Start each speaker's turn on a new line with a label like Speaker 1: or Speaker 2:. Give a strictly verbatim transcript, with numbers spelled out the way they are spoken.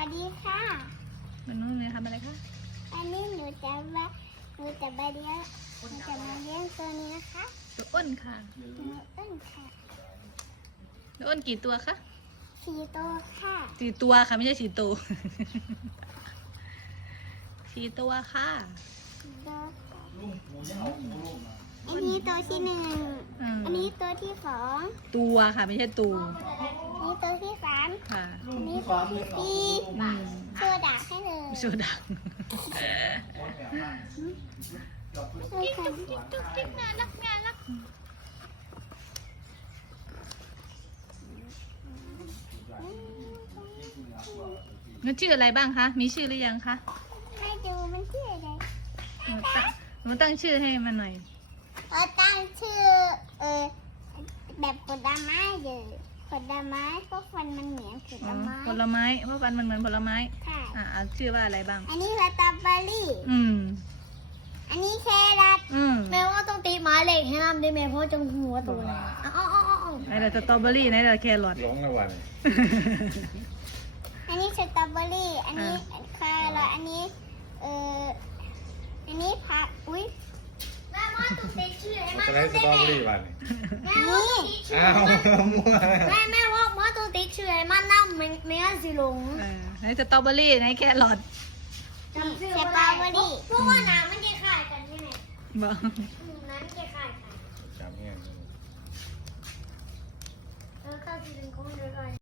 Speaker 1: ดีค่ะ
Speaker 2: มันนู้นเลยทำอะไรคะ
Speaker 1: อันนี้หนูจะมาหนูจะมาเลี้ยงหนูจะมาเลี้ยงตัวนี้นะคะ
Speaker 2: ตัวอ้นค่ะ
Speaker 1: หนูต้นค่ะ
Speaker 2: ตัวอ้นกี่ตัวคะ
Speaker 1: สี่ตัวค่ะ
Speaker 2: สี่ตัวค่ะไม่ใช่สี่ตัว สี่ตัวค่ะ
Speaker 1: สี่ตัวค่ะอันนี้ตัวที่หนึ่ง
Speaker 2: อืม
Speaker 1: อันนี้ตัวที่สอง
Speaker 2: ตัวค่ะไม่ใช่ตู
Speaker 1: อันนี้ตัวที่สาม
Speaker 2: ค่ะ
Speaker 1: อันนี้ตัวที่สี่
Speaker 2: อืม
Speaker 1: โซดาให้เลย
Speaker 2: โซดัง
Speaker 1: โอเค
Speaker 2: จุ๊กจิ๊กน่ารักน่ารักมันชื่ออะไรบ้างคะ มีชื่อหรือยังคะ
Speaker 1: ให้ดูมันชื่ออะไร
Speaker 2: หนูตั้งหนูตั้งชื่อให้มันหน่อย
Speaker 1: เราตั้งชื่อเออแบบผลไม้เลยผลไม้เพราะฟันมันเหมือนผ
Speaker 2: อ๋
Speaker 1: ล
Speaker 2: อ
Speaker 1: ไม้
Speaker 2: ผลไม้เพราะฟันมันเหมือนผลไม้
Speaker 1: ค่ะ
Speaker 2: อ่าเอาชื่อว่าอะไรบ้าง
Speaker 1: อันนี้สตรอเบอรี่
Speaker 2: อืม
Speaker 1: อันนี้แครอท
Speaker 2: อืม
Speaker 3: แม่ว่าต้องตีไม้เหล็กให้น้ำได้ไหมเพราะจังหัวตัวเนี่ยอ๋ออ๋ออ๋อ
Speaker 2: ไหนแต่สตรอเบอรี่ไหนแต่แครอท
Speaker 4: หลงละวัน
Speaker 1: อันนี้สตรอเบอรี่ อันนี้แครอทอันนี้เอ่ออันนี้ผักอุ้ย
Speaker 3: แม่ว่าต้องตีชื่อให้มัน
Speaker 4: จะได้สตรอเบอรี่วัน
Speaker 3: แม่ว่าต้องตีชื่อ
Speaker 4: อ้าวมั่ว
Speaker 3: แม่แม่ว่าว่าต้องตีชื่อให้มันน้ำไม่ไม่งั้นสิหลง
Speaker 2: เออไหนสตรอเบอรี่ไหนแครอท
Speaker 3: จำชื่อ
Speaker 1: ส
Speaker 3: ว่า
Speaker 1: ตร
Speaker 3: ได้
Speaker 1: อเบอรี่
Speaker 3: เพราะว่าหนังมันคล้ายๆกันใช่ไหม
Speaker 2: บอก
Speaker 3: อืมนั้นคล้ายๆกัน
Speaker 4: จำง่าย
Speaker 3: เออเข้าที่เป็นของเดียวกัน